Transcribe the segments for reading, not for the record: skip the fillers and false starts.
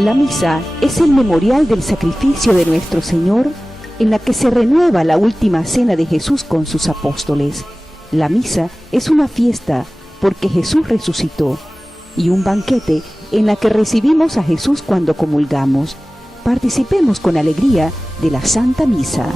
La misa es el memorial del sacrificio de nuestro Señor, en la que se renueva la última cena de Jesús con sus apóstoles. La misa es una fiesta porque Jesús resucitó, y un banquete en la que recibimos a Jesús cuando comulgamos. Participemos con alegría de la Santa Misa.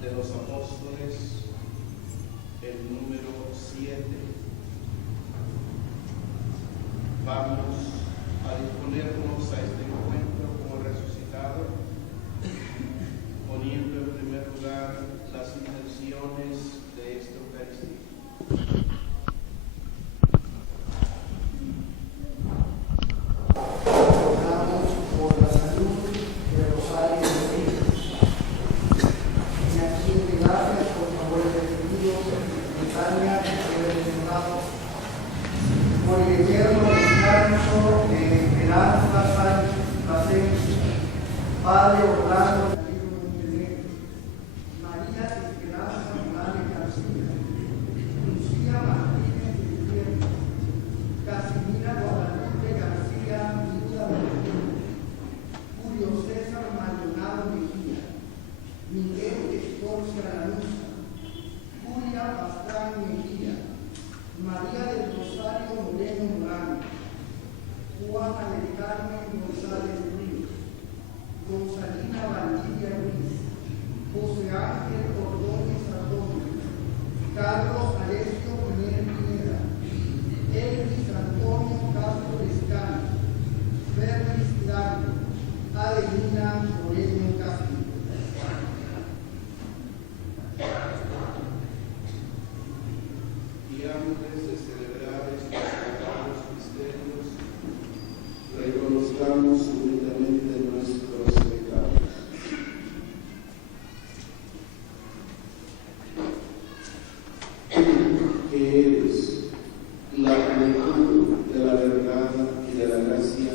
De los apóstoles, el número 7. Vamos a disponernos a este encuentro como resucitado, poniendo en primer lugar las intenciones de esta Eucaristía. Padre Orlando, María Esperanza Morales García, Lucía Martínez Gutiérrez, Casimira Guadalupe García, viuda Martínez, Julio César Maldonado Mejía, Miguel Escorcia Lanuza, Julia Pastrán Mejía, María del Rosario Moreno Morán, Juana del Carmen González Ríos, Gonzalina Valdivia Ruiz, José Ángel Ordóñez Antonio, Carlos Alessio Jiménez Pineda, Elvis Antonio Castro Escano, Ferris Hidalgo, Adelina Moreno Castillo. Y antes de celebrar estos sagrados misterios, reconozcamos únicamente nuestros pecados. Que eres la plenitud de la verdad y de la gracia.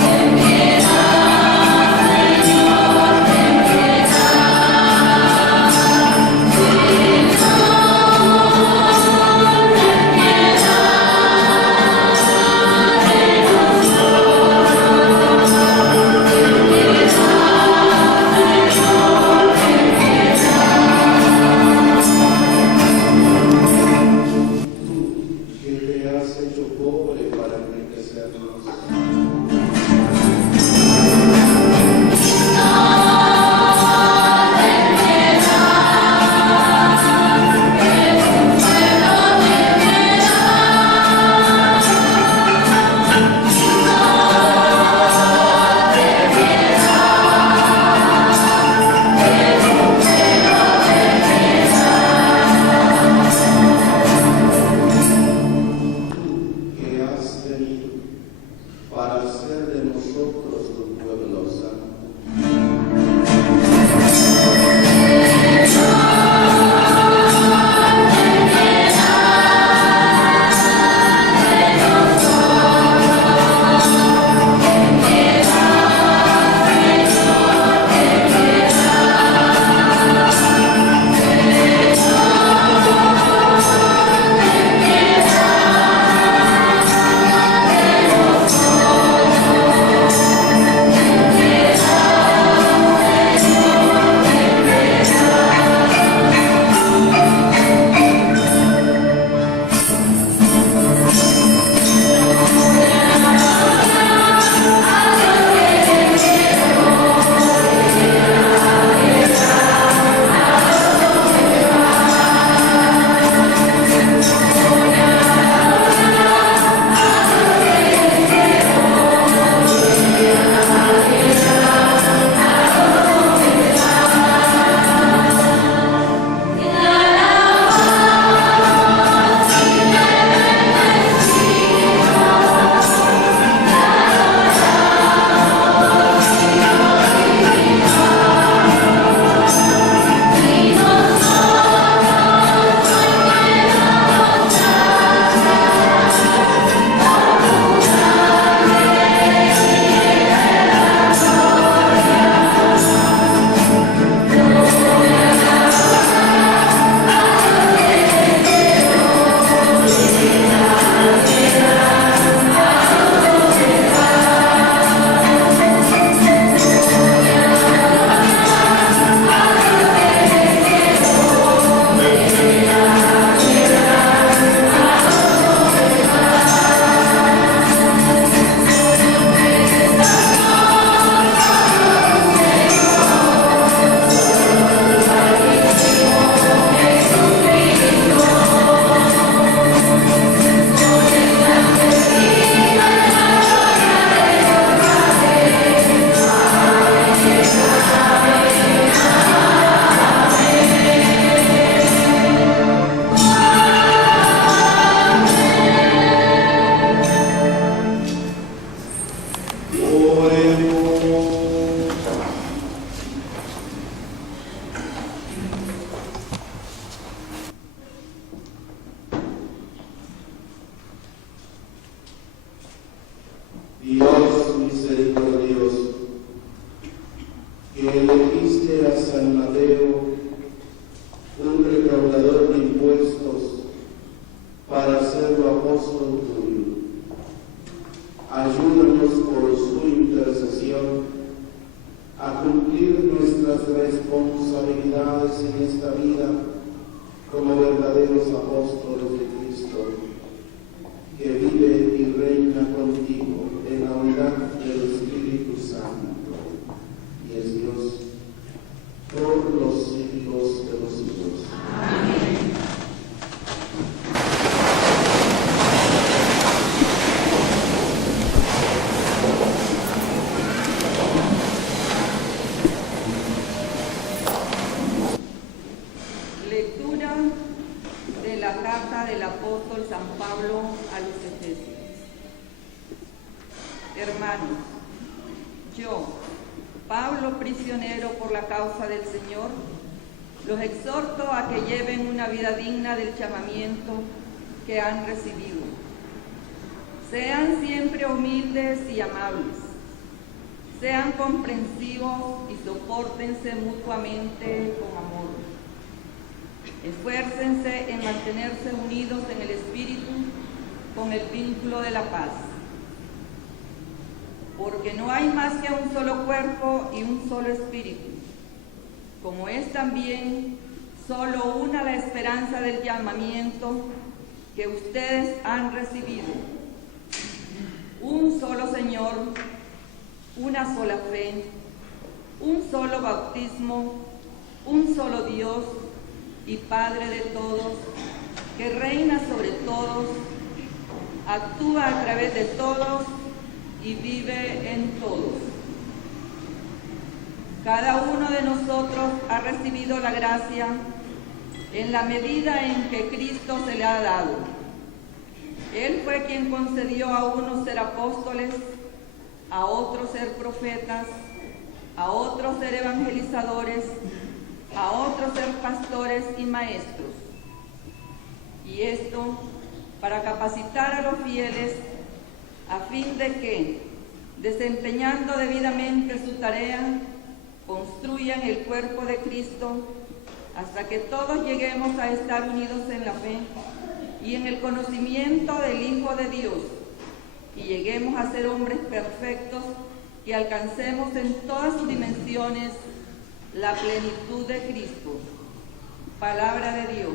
Ten piedad que elegiste a San Mateo, un recaudador de impuestos, para hacerlo apóstol tuyo. Ayúdanos por su intercesión a cumplir nuestras responsabilidades en esta vida como verdaderos apóstoles de Cristo, que vive y reina contigo en la unidad del Espíritu Santo, y es Dios por los siglos de los siglos. Amén. Lectura de la carta del apóstol San Pablo a los Efesios. Hermanos, yo, Pablo, prisionero por la causa del Señor, los exhorto a que lleven una vida digna del llamamiento que han recibido. Sean siempre humildes y amables. Sean comprensivos y sopórtense mutuamente con amor. Esfuércense en mantenerse unidos en el Espíritu con el vínculo de la paz. Porque no hay más que un solo cuerpo y un solo espíritu, como es también solo una la esperanza del llamamiento que ustedes han recibido. Un solo Señor, una sola fe, un solo bautismo, un solo Dios y Padre de todos, que reina sobre todos, actúa a través de todos y vive en todos. Cada uno de nosotros ha recibido la gracia en la medida en que Cristo se le ha dado. Él fue quien concedió a unos ser apóstoles, a otros ser profetas, a otros ser evangelizadores, a otros ser pastores y maestros. Y esto para capacitar a los fieles a fin de que, desempeñando debidamente su tarea, construyan el cuerpo de Cristo hasta que todos lleguemos a estar unidos en la fe y en el conocimiento del Hijo de Dios, y lleguemos a ser hombres perfectos, que alcancemos en todas sus dimensiones la plenitud de Cristo. Palabra de Dios.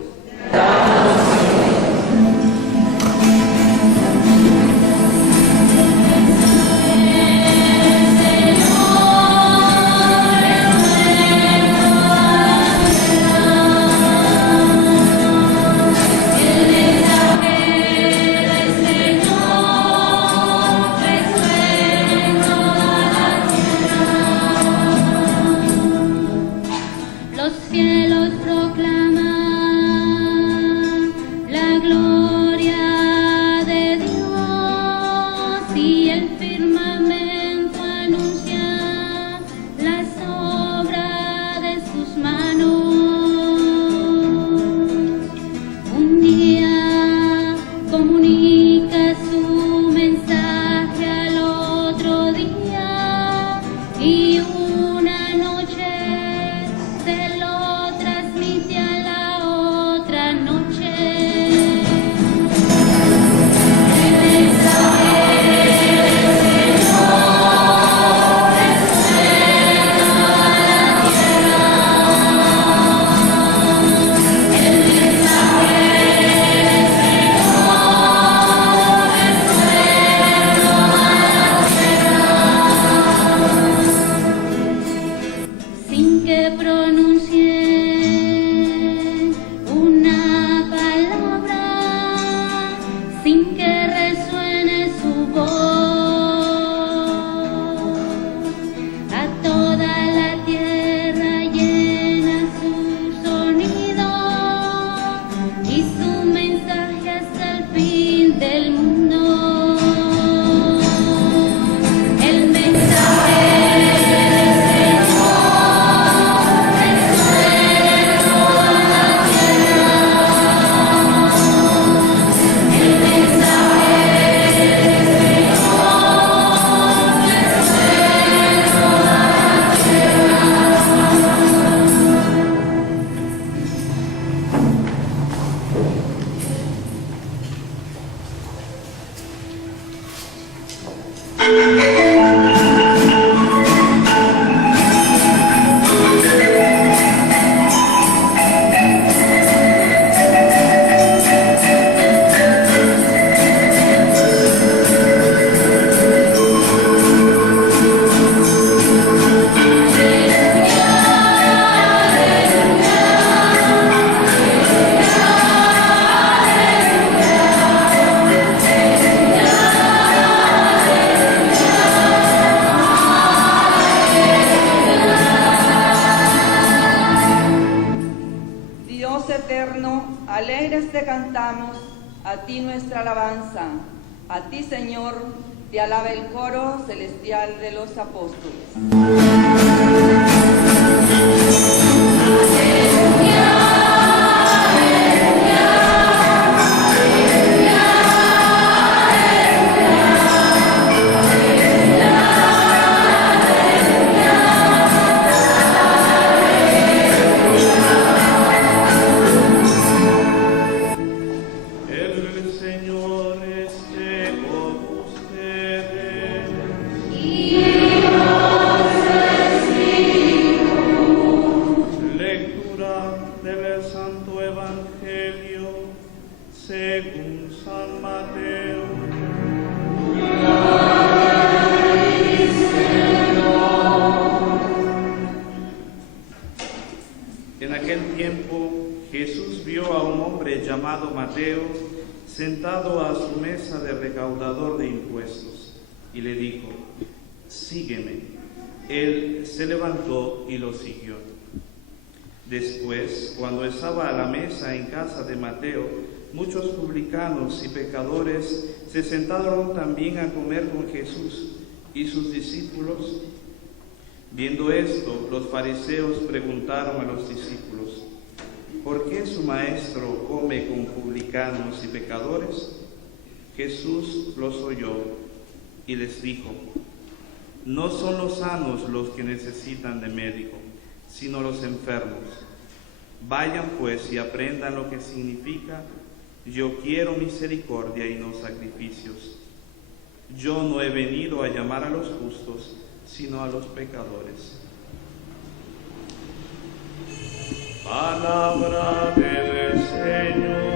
Los cielos proclaman la alegres te cantamos, a ti nuestra alabanza, a ti, Señor, te alaba el coro celestial de los apóstoles. Llamado Mateo, sentado a su mesa de recaudador de impuestos, y le dijo: sígueme. Él se levantó y lo siguió. Después, cuando estaba a la mesa en casa de Mateo, muchos publicanos y pecadores se sentaron también a comer con Jesús y sus discípulos. Viendo esto, los fariseos preguntaron a los discípulos: ¿por qué su maestro come con publicanos y pecadores? Jesús los oyó y les dijo: no son los sanos los que necesitan de médico, sino los enfermos. Vayan pues y aprendan lo que significa: yo quiero misericordia y no sacrificios. Yo no he venido a llamar a los justos, sino a los pecadores. Palabra del Señor.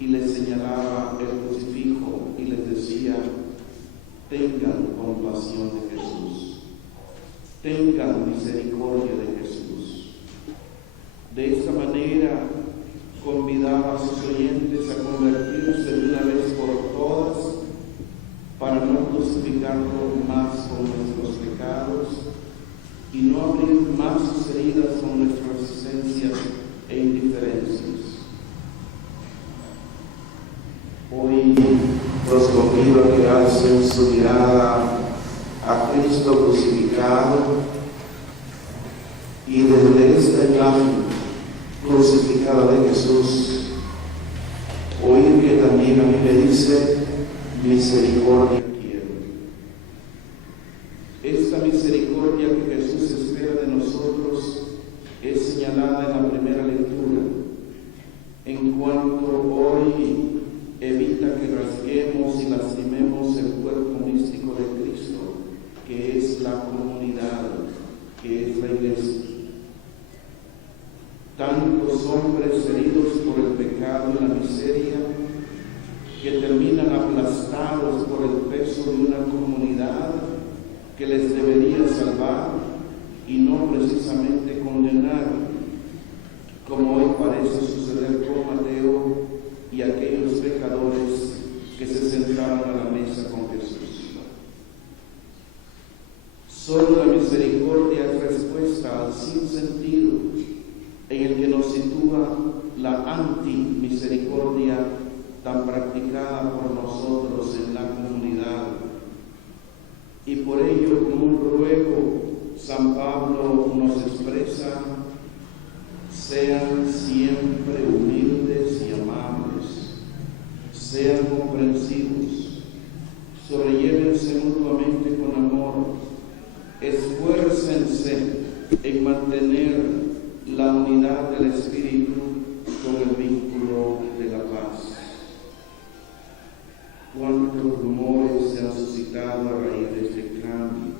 y les señalaba el crucifijo y les decía: tengan compasión de Jesús, tengan misericordia de Jesús. De esta manera convidaba a sus oyentes a convertirse de una vez por todas para no crucificarlo más con nuestros pecados y no abrir más sus heridas con nuestras resistencias e indiferencias. Hoy los convido a que alcen su mirada a Cristo crucificado y desde esta imagen crucificada de Jesús, oír que también a mí me dice: misericordia quiero. Esta misericordia que Jesús espera de nosotros es señalada en la primera lectura, en cuanto hoy evita que rasguemos y lastimemos el cuerpo místico de Cristo, que es la comunidad, que es la iglesia. Tantos hombres heridos por el pecado y la miseria, que terminan aplastados por el peso de una comunidad que les debería salvar y no precisamente condenar, como hoy parece suceder con Mateo y aquellos pecadores que se sentaron a la mesa con Jesús. Solo la misericordia es respuesta al sinsentido en el que nos sitúa la anti-misericordia tan practicada por nosotros en la comunidad. Y por ello, con un ruego, San Pablo nos expresa: sean siempre humildes y amables, sean comprensivos, sobrellévense mutuamente con amor, esfuércense en mantener la unidad del Espíritu con el vínculo de la paz. Cuántos rumores se han suscitado a raíz de este cambio,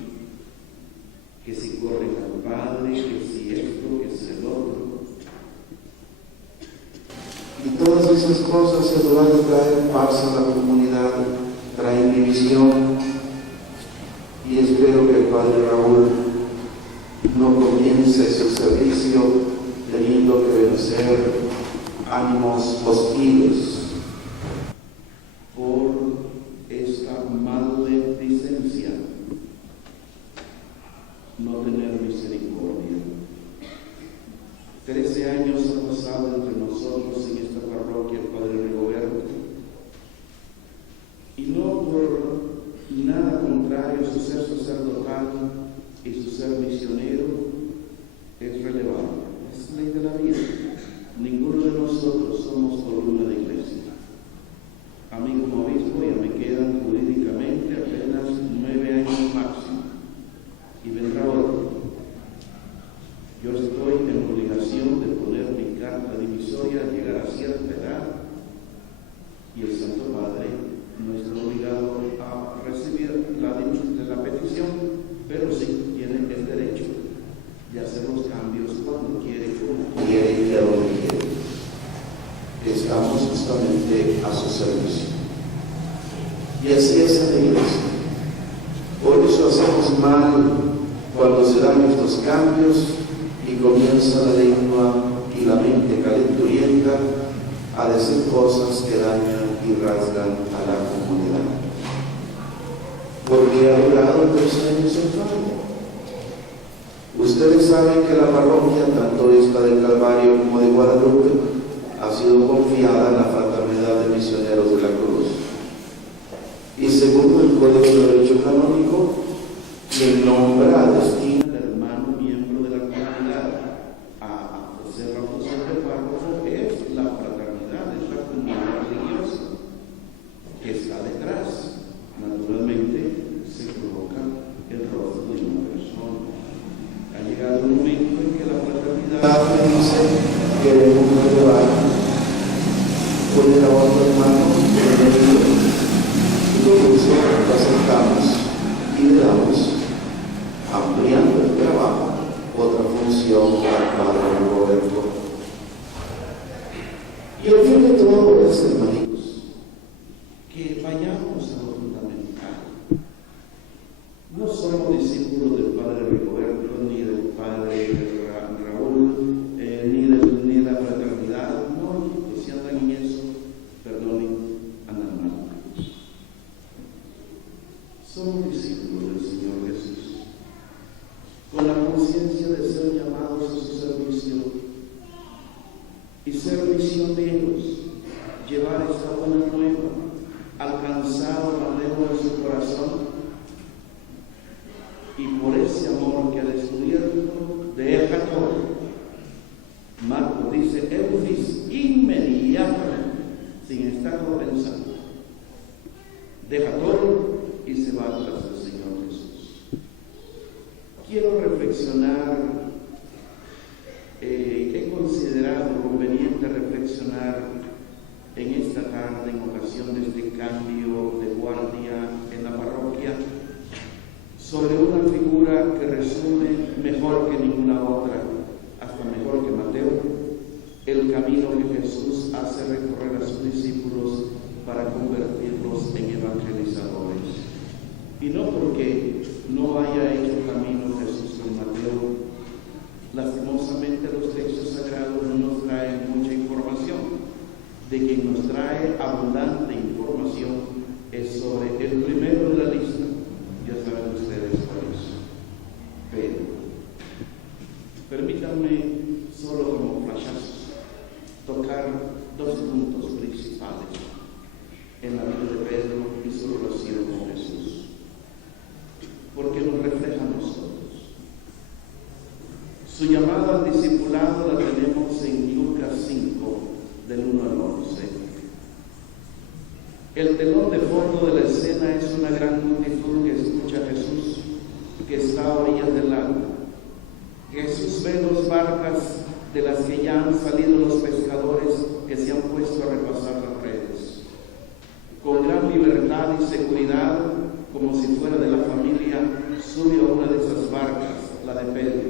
que si corren al Padre, que si esto, que si el otro. Y todas esas cosas, en lugar de traer paz a la comunidad, traen división. Y espero que el Padre Raúl no comience su servicio teniendo que vencer ánimos hostiles por esta maledicencia, no tener misericordia. 13 años ha pasado entre nosotros en esta parroquia, el Padre Rigoberto, y no por nada contrario a su ser sacerdotal y su ser misionero es relevante. Es ley de la vida. Ninguno de nosotros somos columna de iglesia. A mí como obispo ya me quedan jurídicamente apenas 9 años máximo. Y vendrá otro. Yo estoy en obligación de poner mi carta divisoria al llegar a cierta edad, y el Santo Padre no está obligado a recibir la petición, pero sí tiene el derecho de hacer los cambios cuando quiere, como quiere y a donde quiere. Estamos justamente a su servicio. Y así es en la iglesia. Por eso hacemos mal cuando se dan estos cambios y comienza la lengua y la mente calenturienta a decir cosas que dañan y rasgan a la comunidad. Porque ha durado 3 años en cambio. Ustedes saben que la parroquia, tanto esta del Calvario como de Guadalupe, ha sido confiada en la Fraternidad de Misioneros de la Cruz. Y según el Código de Derecho Canónico, quien nombra destina al hermano miembro de la comunidad a hacer la función de párroco es la fraternidad, es la comunidad religiosa que está detrás. Naturalmente se coloca el rostro de una persona. Ha llegado un momento en que la fraternidad me dice: queremos relevar, poner a otro hermano en el libro. Y por eso lo aceptamos y le damos, ampliando el trabajo, otra función al Padre Roberto. Y el fin de todo es, hermanitos, que vayamos a lo fundamental. llevar esta buena nueva, alcanzado el anhelo en su corazón, y por ese amor que ha descubierto, deja todo. Marcos dice, Eufis, inmediatamente, sin estarlo pensando, deja todo y se va tras el Señor Jesús. Quiero reflexionar, he considerado conveniente reflexionar en esta tarde, en ocasión de este cambio de guardia en la parroquia, sobre una figura que resume mejor que ninguna otra, hasta mejor que Mateo, el camino que Jesús hace recorrer a sus discípulos para convertirlos en evangelizadores. Y no porque no haya hecho camino Jesús con Mateo, lastimosamente los textos sagrados no nos traen mucha información. De quien nos trae abundante información es sobre el primero de la lista. Ya saben ustedes cuál es, Pedro. Permítanme, solo como flashazos, tocar dos puntos principales en la vida de Pedro y su relación con Jesús, porque nos refleja a nosotros. Su llamada al discipulado la tenemos en Lucas 5, del 1 al 11. El telón de fondo de la escena es una gran multitud que escucha a Jesús, que está a orillas del lago. Jesús ve dos barcas de las que ya han salido los pescadores que se han puesto a repasar las redes. Con gran libertad y seguridad, como si fuera de la familia, sube a una de esas barcas, la de Pedro.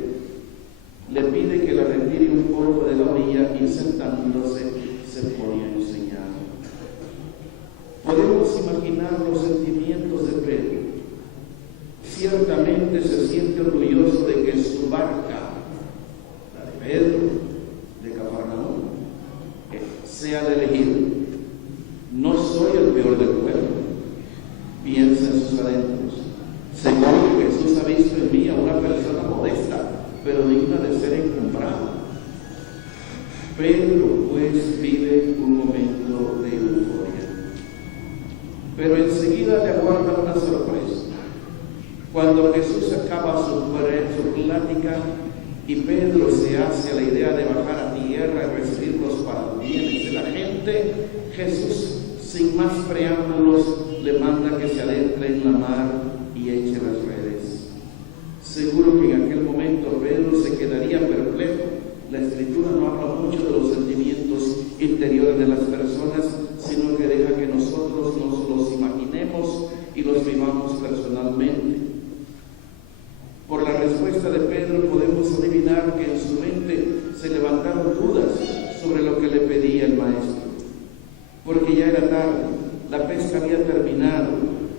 Le pide que la retire un poco de la orilla y sentándose se pone a enseñar. Podemos imaginar los sentimientos de Pedro. Ciertamente se siente orgulloso de que su barca, la de Pedro, de Cafarnaúm, sea la elegida. No soy el peor del pueblo, piensa en sus adentros. Seguro que Jesús ha visto en mí a una persona modesta, pero digna de ser encumbrada. Pedro, pues, vive un momento de euforia. Pero enseguida le aguarda una sorpresa. Cuando Jesús acaba su plática y Pedro se hace a la idea de bajar a tierra y recibir los parabienes de la gente, Jesús, sin más preámbulos, le manda que se adentre en la mar y eche las redes. Seguro que en aquel momento Pedro se quedaría perplejo. La Escritura no habla mucho de los sentimientos interiores de las personas, sino que deja que nosotros nos los imaginemos y los vivamos personalmente. Por la respuesta de Pedro podemos adivinar que en su mente se levantaron dudas sobre lo que le pedía el maestro, porque ya era tarde, la pesca había terminado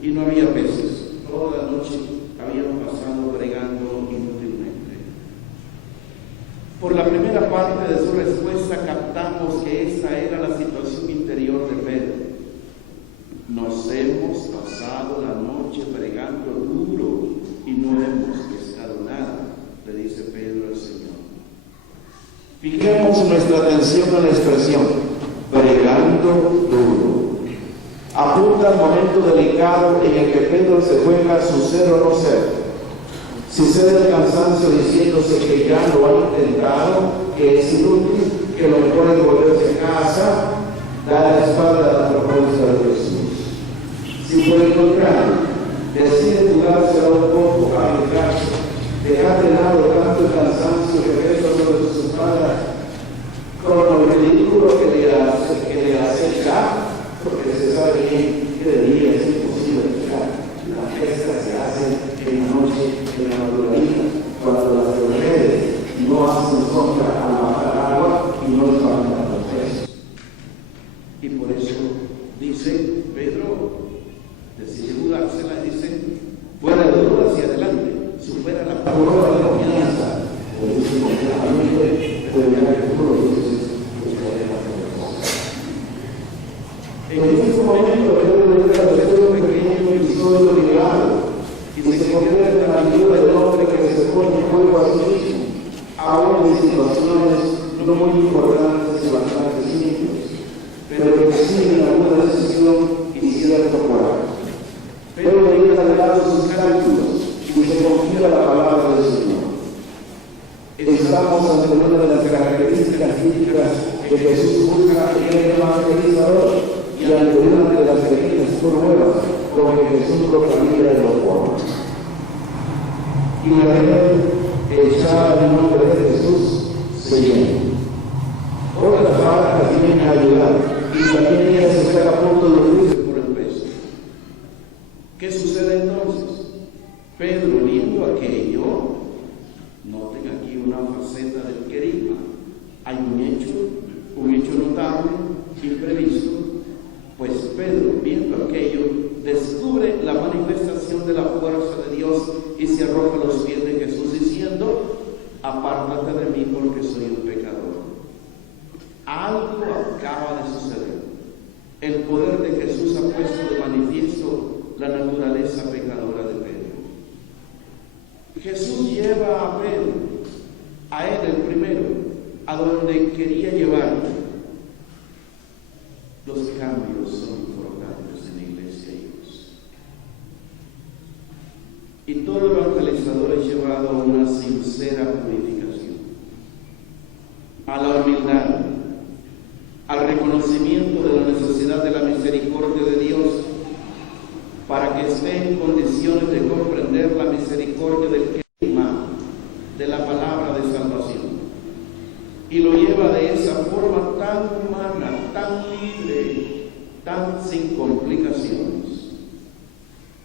y no había peces. Toda la noche habían pasado bregando inútilmente. Por la primera parte de su respuesta captamos que esta era la situación interior de Pedro. Nos hemos pasado la noche bregando duro y no hemos pescado nada, le dice Pedro al Señor. Fijemos nuestra atención en la expresión bregando duro. Apunta al momento delicado en el que Pedro se juega su ser o no ser. Si cede el cansancio diciéndose que ya lo ha intentado, que es inútil, que lo mejor es volverse a casa, da la espalda a la propuesta de Jesús. Si por el contrario decide jugársela un poco, arriesgarse, dejar de lado tanto el cansancio que pesa sobre sus espaldas, con el ridículo que le acecha, porque se sabe bien que de día es imposible fijar. La pesca se hace en la noche, en la naturaleza, cuando las redes no hacen sombra al bajar agua y no espantan los peces. Y por eso dice Pedro, decide jugársela y dice, fuera de duda hacia adelante, supera la prueba de confianza, el último claramente deberá que tú lo dices, en este momento Pedro entra después de un pequeño episodio ligado y se convierte en la figura del hombre que se pone en juego a sí mismo, aún en situaciones no muy importantes y bastante simples, pero que siguen alguna decisión y cierto coraje. Pedro deja de lado sus cálculos y se confía a la palabra del Señor. Estamos ante una de las características típicas que Jesús busca en el evangelizador y ante una de las pequeñas pruebas con que Jesús lo libra de los pobres. Y la red echada en nombre de Jesús se llena. Otras barcas vienen a ayudar y también ellas están a punto de hundirse por el peso. ¿Qué sucede entonces? Pedro, viendo aquello, noten aquí una faceta del querigma. Hay un hecho notable, imprevisto, pues Pedro, viendo aquello, descubre la manifestación de la fuerza de Dios y se arroja a los pies de Jesús diciendo: apártate de mí porque soy un pecador. Algo acaba de suceder. El poder de Jesús ha puesto de manifiesto la naturaleza pecadora de Pedro. Jesús lleva a Pedro, a él el primero, a donde quería llevarlo. Los cambios son importantes en la iglesia, hijos. Y todo evangelizador es llevado a una sincera purificación, a la humildad, al reconocimiento de la necesidad de la misericordia de Dios, para que esté en condiciones de comprender la misericordia del querigma, de la palabra de salvación. Y lo lleva de esa forma tan humana, tan libre, tan sin complicaciones.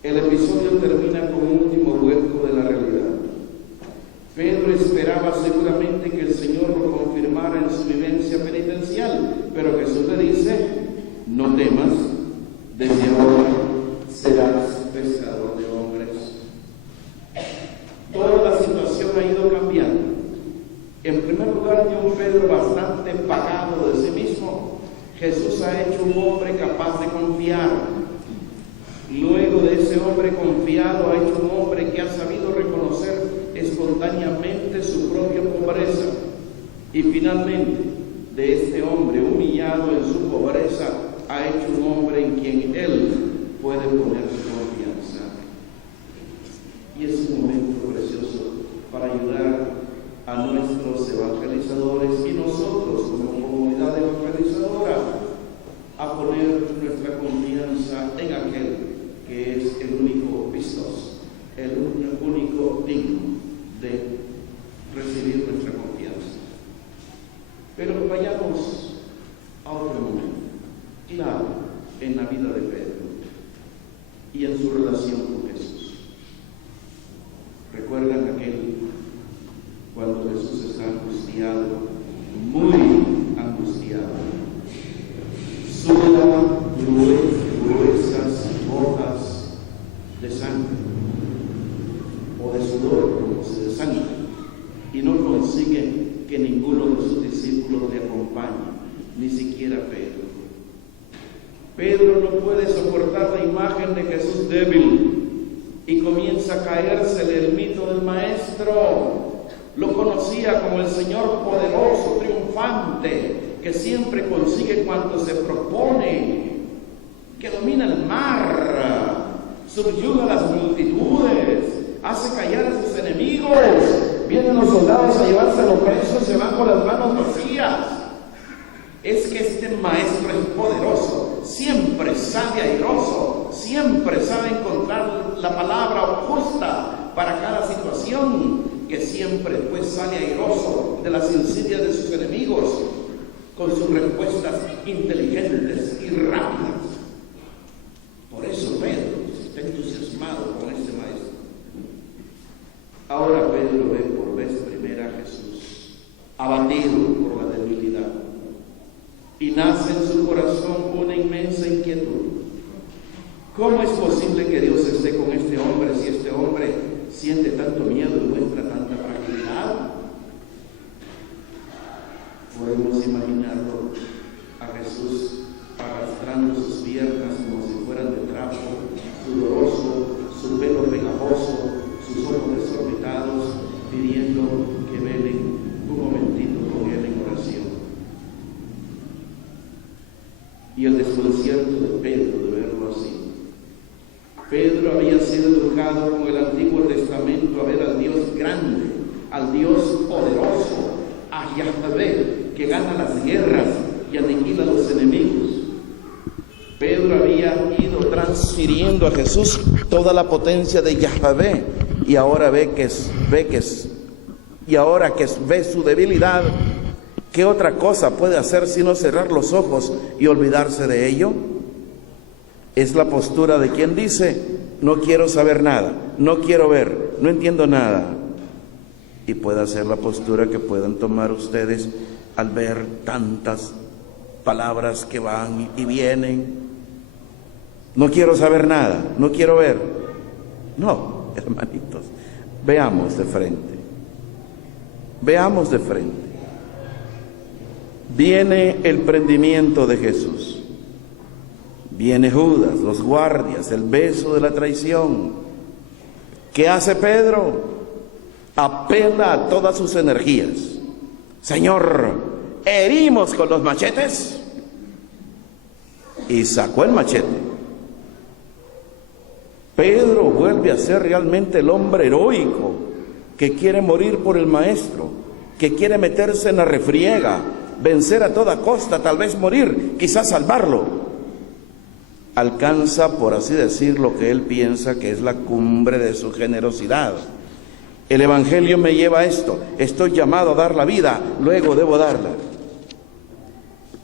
El episodio termina con un último vuelco de la realidad. Pedro esperaba seguramente que el Señor lo confirmara en su vivencia penitencial, pero Jesús le dice: no temas, desde ahora serás pescador de hombres. Toda la situación ha ido cambiando. En primer lugar, de un Pedro bastante pagado de sí mismo, Jesús ha hecho un hombre capaz de confiar. Luego de ese hombre confiado, ha hecho un hombre que ha sabido reconocer espontáneamente su propia pobreza. Y finalmente, de este hombre humillado en su pobreza, ha hecho un hombre en quien él puede poner su confianza. Y es un momento precioso para ayudar a nuestros evangelizadores y nosotros como comunidad evangelizadora a poner nuestra confianza en aquel que es el único pistos, el único digno de recibir nuestra confianza. Pero vayamos a otro momento claro en la vida de Pedro y en su relación con Jesús. ¿Recuerdan aquel cuando Jesús está angustiado, muy angustiado? Suda gruesas gotas de sangre o de sudor, como se de sangre, y no consigue que ninguno de sus discípulos le acompañe, ni siquiera Pedro. Pedro no puede soportar la imagen de Jesús débil y comienza a caérsele el mito del maestro. Lo conocía como el Señor poderoso, triunfante, que siempre consigue cuanto se propone, que domina el mar, subyuga a las multitudes, hace callar a sus enemigos. Vienen los soldados a llevárselo preso y se van con las manos vacías. Es que este maestro es poderoso, siempre sale airoso, siempre sabe encontrar la palabra justa para cada situación, que siempre pues sale airoso de las insidias de sus enemigos, con sus respuestas inteligentes y rápidas. Por eso Pedro está entusiasmado con este maestro. Ahora Pedro ve por vez primera a Jesús, abatido por la debilidad, y nace en su corazón una inmensa inquietud. ¿Cómo es posible que Dios esté con este hombre si este hombre siente tanto miedo y muestra tanta fragilidad? Podemos imaginarlo a Jesús arrastrando sus piernas como si fueran de trapo, sudoroso, su pelo pegajoso, sus ojos desorbitados, pidiendo que velen un momentito con él en oración. y el desconcierto de Pedro de verlo así. Pedro había sido educado con el Antiguo Testamento a ver al Dios grande, al Dios poderoso, a Yahvé, que gana las guerras y aniquila a los enemigos. Pedro había ido transfiriendo a Jesús toda la potencia de Yahvé, y ahora ve su debilidad. ¿Qué otra cosa puede hacer sino cerrar los ojos y olvidarse de ello? Es la postura de quien dice: no quiero saber nada, no quiero ver, no entiendo nada. Y puede ser la postura que puedan tomar ustedes al ver tantas palabras que van y vienen. No quiero saber nada, no quiero ver. No, hermanitos, veamos de frente. Veamos de frente. Viene el prendimiento de Jesús. Viene Judas, los guardias, el beso de la traición. ¿Qué hace Pedro? Apela a todas sus energías. Señor, herimos con los machetes. Y sacó el machete. Pedro vuelve a ser realmente el hombre heroico que quiere morir por el maestro, que quiere meterse en la refriega, vencer a toda costa, tal vez morir, quizás salvarlo. Alcanza, por así decir, lo que él piensa que es la cumbre de su generosidad. El Evangelio me lleva a esto: estoy llamado a dar la vida, luego debo darla.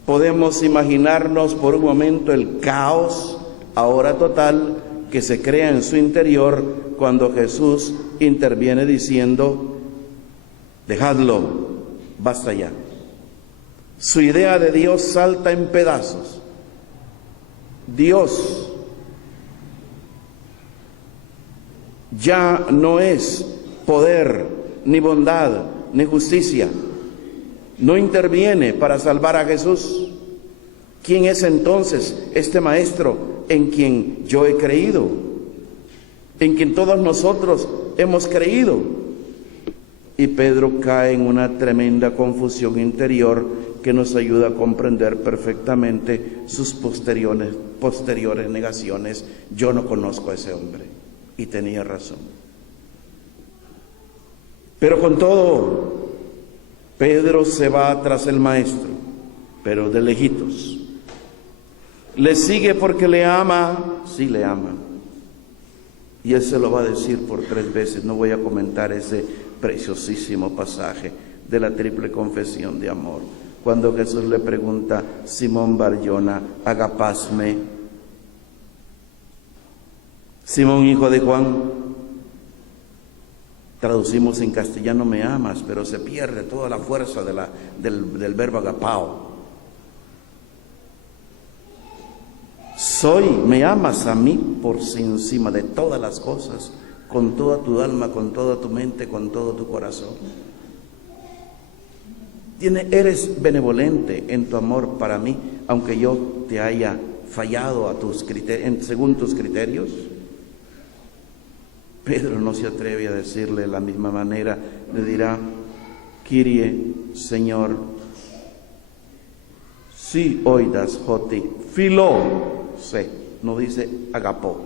Podemos imaginarnos por un momento el caos, ahora total, que se crea en su interior cuando Jesús interviene diciendo: dejadlo, basta ya. Su idea de Dios salta en pedazos. Dios ya no es poder, ni bondad, ni justicia. No interviene para salvar a Jesús. ¿Quién es entonces este maestro en quien yo he creído? En quien todos nosotros hemos creído. Y Pedro cae en una tremenda confusión interior que nos ayuda a comprender perfectamente sus posteriores negaciones. Yo no conozco a ese hombre. Y tenía razón. Pero con todo, Pedro se va tras el maestro, pero de lejitos. Le sigue porque le ama, sí le ama. Y él se lo va a decir por 3 veces. No voy a comentar ese preciosísimo pasaje de la triple confesión de amor. Cuando Jesús le pregunta: Simón Bar-Jona, agapasme. Simón, hijo de Juan. Traducimos en castellano: me amas, pero se pierde toda la fuerza del verbo agapao. Me amas a mí por encima de todas las cosas, con toda tu alma, con toda tu mente, con todo tu corazón. Eres benevolente en tu amor para mí, aunque yo te haya fallado según tus criterios. Pedro no se atreve a decirle de la misma manera. Le dirá: Kyrie, Señor, si oidas joti, filó, sé, no dice agapó.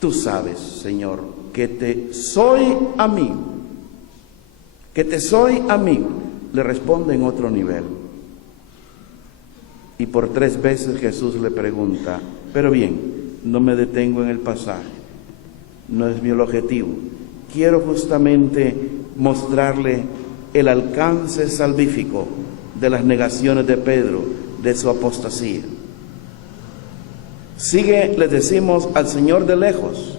Tú sabes, Señor, que te soy amigo. Que te soy amigo. Le responde en otro nivel. Y por 3 veces Jesús le pregunta: pero bien, no me detengo en el pasaje, no es mi objetivo. Quiero justamente mostrarle el alcance salvífico de las negaciones de Pedro, de su apostasía. Sigue, le decimos, al Señor de lejos,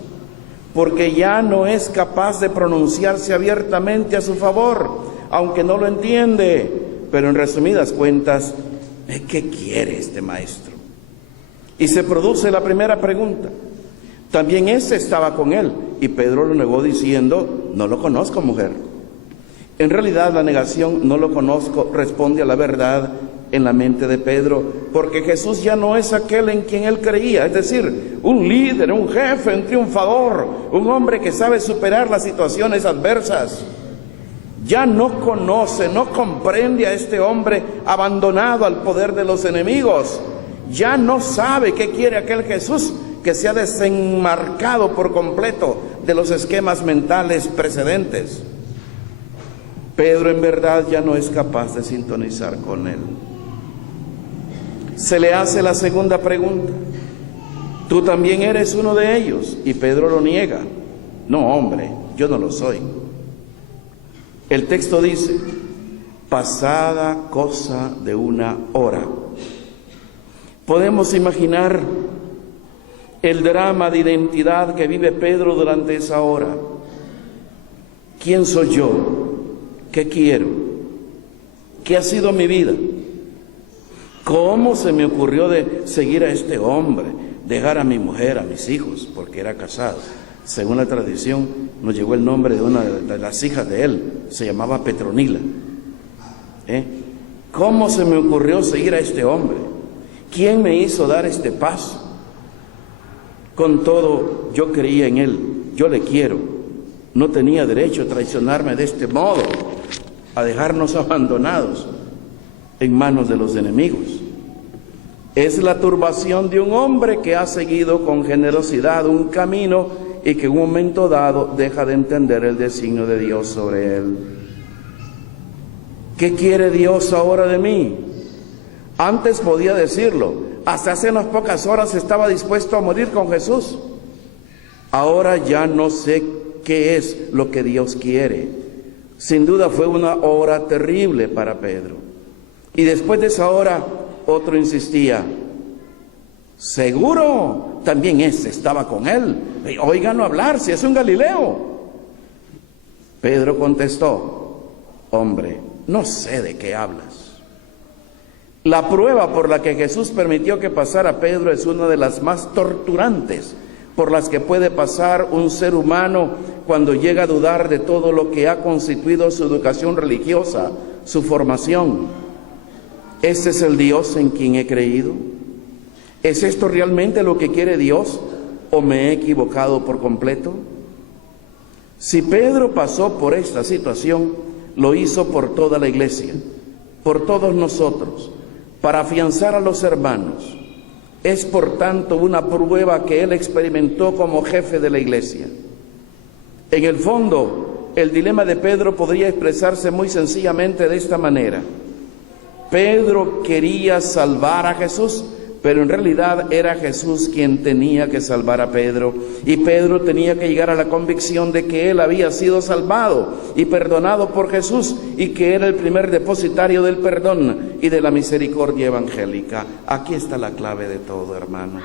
porque ya no es capaz de pronunciarse abiertamente a su favor, aunque no lo entiende. Pero en resumidas cuentas, ¿qué quiere este maestro? Y se produce la primera pregunta. También ese estaba con él, y Pedro lo negó diciendo: no lo conozco, mujer. En realidad la negación, no lo conozco, responde a la verdad en la mente de Pedro, porque Jesús ya no es aquel en quien él creía, es decir, un líder, un jefe, un triunfador, un hombre que sabe superar las situaciones adversas. Ya no conoce, no comprende a este hombre abandonado al poder de los enemigos. Ya no sabe qué quiere aquel Jesús que se ha desenmarcado por completo de los esquemas mentales precedentes. Pedro en verdad ya no es capaz de sintonizar con él. Se le hace la segunda pregunta: ¿tú también eres uno de ellos? Y Pedro lo niega. No, hombre, yo no lo soy. El texto dice: pasada cosa de una hora. Podemos imaginar el drama de identidad que vive Pedro durante esa hora. ¿Quién soy yo? ¿Qué quiero? ¿Qué ha sido mi vida? ¿Cómo se me ocurrió de seguir a este hombre, dejar a mi mujer, a mis hijos, porque era casado? Según la tradición, nos llegó el nombre de una de las hijas de él, se llamaba Petronila. ¿Cómo se me ocurrió seguir a este hombre? ¿Quién me hizo dar este paso? Con todo, yo creía en él, yo le quiero. No tenía derecho a traicionarme de este modo, a dejarnos abandonados en manos de los enemigos. Es la turbación de un hombre que ha seguido con generosidad un camino y que en un momento dado deja de entender el designio de Dios sobre él. ¿Qué quiere Dios ahora de mí? Antes podía decirlo, hasta hace unas pocas horas estaba dispuesto a morir con Jesús. Ahora ya no sé qué es lo que Dios quiere. Sin duda fue una hora terrible para Pedro. Y después de esa hora, otro insistía: ¿seguro? También ese estaba con él. Óiganlo hablar, si es un Galileo. Pedro contestó: hombre, no sé de qué hablas. La prueba por la que Jesús permitió que pasara Pedro es una de las más torturantes por las que puede pasar un ser humano cuando llega a dudar de todo lo que ha constituido su educación religiosa, su formación. ¿Este es el Dios en quien he creído? ¿Es esto realmente lo que quiere Dios o me he equivocado por completo? Si Pedro pasó por esta situación, lo hizo por toda la iglesia, por todos nosotros, para afianzar a los hermanos. Es por tanto una prueba que él experimentó como jefe de la iglesia. En el fondo, el dilema de Pedro podría expresarse muy sencillamente de esta manera: Pedro quería salvar a Jesús, pero en realidad era Jesús quien tenía que salvar a Pedro, y Pedro tenía que llegar a la convicción de que él había sido salvado y perdonado por Jesús, y que era el primer depositario del perdón y de la misericordia evangélica. Aquí está la clave de todo, hermanos.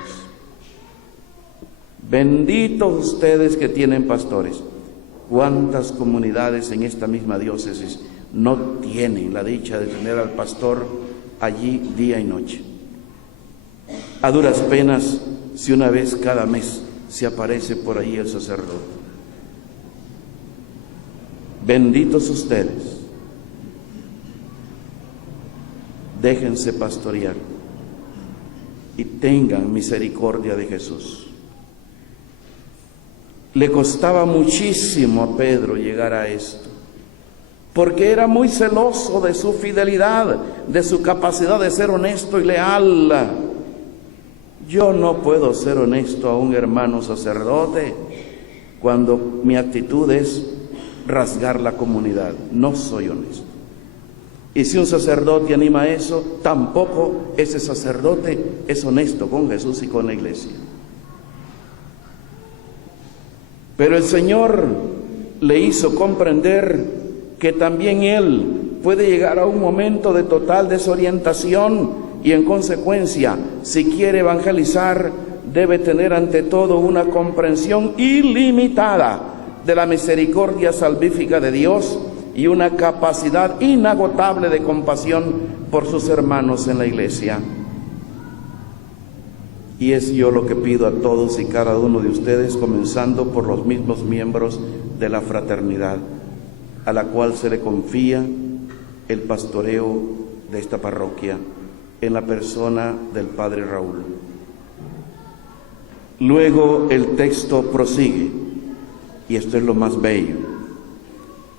Benditos ustedes que tienen pastores. ¿Cuántas comunidades en esta misma diócesis no tienen la dicha de tener al pastor allí día y noche? A duras penas, si una vez cada mes se aparece por ahí el sacerdote. Benditos ustedes. Déjense pastorear y tengan misericordia de Jesús. Le costaba muchísimo a Pedro llegar a esto, porque era muy celoso de su fidelidad, de su capacidad de ser honesto y leal. Yo no puedo ser honesto a un hermano sacerdote cuando mi actitud es rasgar la comunidad. No soy honesto. Y si un sacerdote anima eso, tampoco ese sacerdote es honesto con Jesús y con la iglesia. Pero el Señor le hizo comprender que también él puede llegar a un momento de total desorientación, y en consecuencia, si quiere evangelizar, debe tener ante todo una comprensión ilimitada de la misericordia salvífica de Dios y una capacidad inagotable de compasión por sus hermanos en la iglesia. Y es yo lo que pido a todos y cada uno de ustedes, comenzando por los mismos miembros de la fraternidad, a la cual se le confía el pastoreo de esta parroquia, en la persona del Padre Raúl. Luego el texto prosigue, y esto es lo más bello.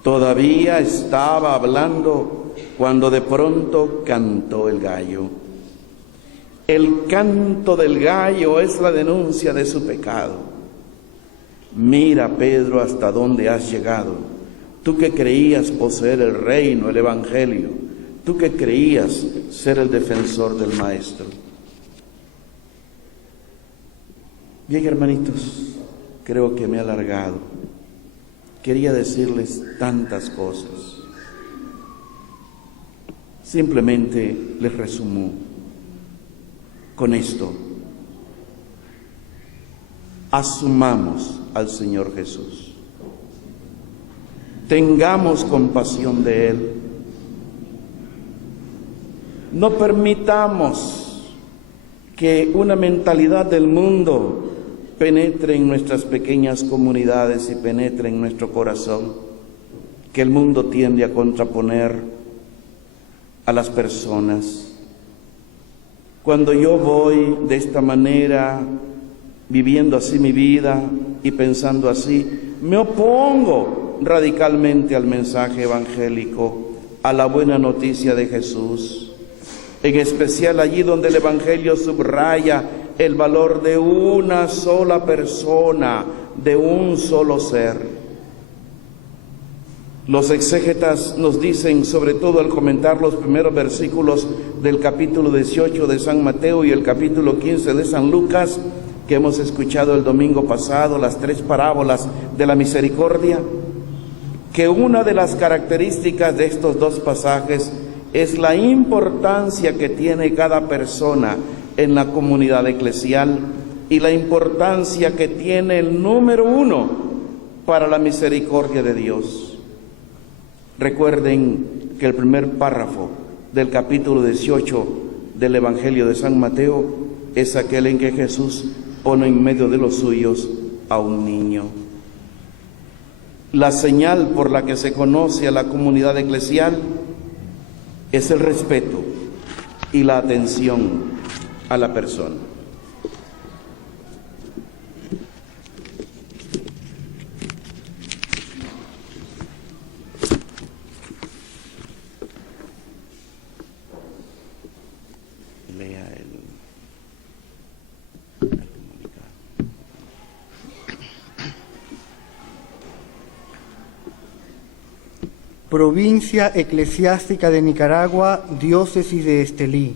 Todavía estaba hablando cuando de pronto cantó el gallo. El canto del gallo es la denuncia de su pecado. Mira, Pedro, hasta dónde has llegado. Tú que creías poseer el reino, el evangelio. Tú que creías ser el defensor del Maestro. Bien, hermanitos, creo que me he alargado. Quería decirles tantas cosas. Simplemente les resumo con esto. Asumamos al Señor Jesús. Tengamos compasión de Él. No permitamos que una mentalidad del mundo penetre en nuestras pequeñas comunidades y penetre en nuestro corazón, que el mundo tiende a contraponer a las personas. Cuando yo voy de esta manera, viviendo así mi vida y pensando así, me opongo radicalmente al mensaje evangélico, a la buena noticia de Jesús, en especial allí donde el evangelio subraya el valor de una sola persona, de un solo ser. Los exégetas nos dicen, sobre todo al comentar los primeros versículos del capítulo 18 de San Mateo y el capítulo 15 de San Lucas, que hemos escuchado el domingo pasado, las 3 parábolas de la misericordia, que una de las características de estos 2 pasajes es la importancia que tiene cada persona en la comunidad eclesial y la importancia que tiene el número 1 para la misericordia de Dios. Recuerden que el primer párrafo del capítulo 18 del Evangelio de San Mateo es aquel en que Jesús pone en medio de los suyos a un niño. La señal por la que se conoce a la comunidad eclesial es el respeto y la atención a la persona. Lea el comunicado. Provincia Eclesiástica de Nicaragua, Diócesis de Estelí.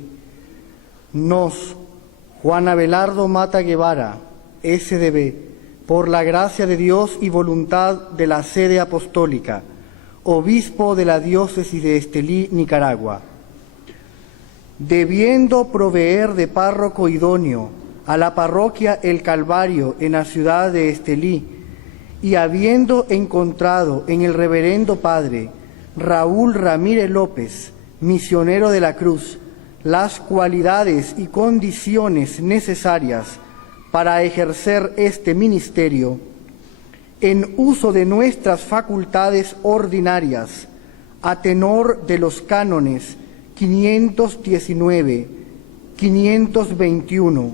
Nos, Juan Abelardo Mata Guevara, SDB, por la gracia de Dios y voluntad de la sede apostólica, obispo de la Diócesis de Estelí, Nicaragua. Debiendo proveer de párroco idóneo a la parroquia El Calvario en la ciudad de Estelí, y habiendo encontrado en el reverendo padre Raúl Ramírez López, misionero de la Cruz, las cualidades y condiciones necesarias para ejercer este ministerio, en uso de nuestras facultades ordinarias, a tenor de los cánones 519, 521,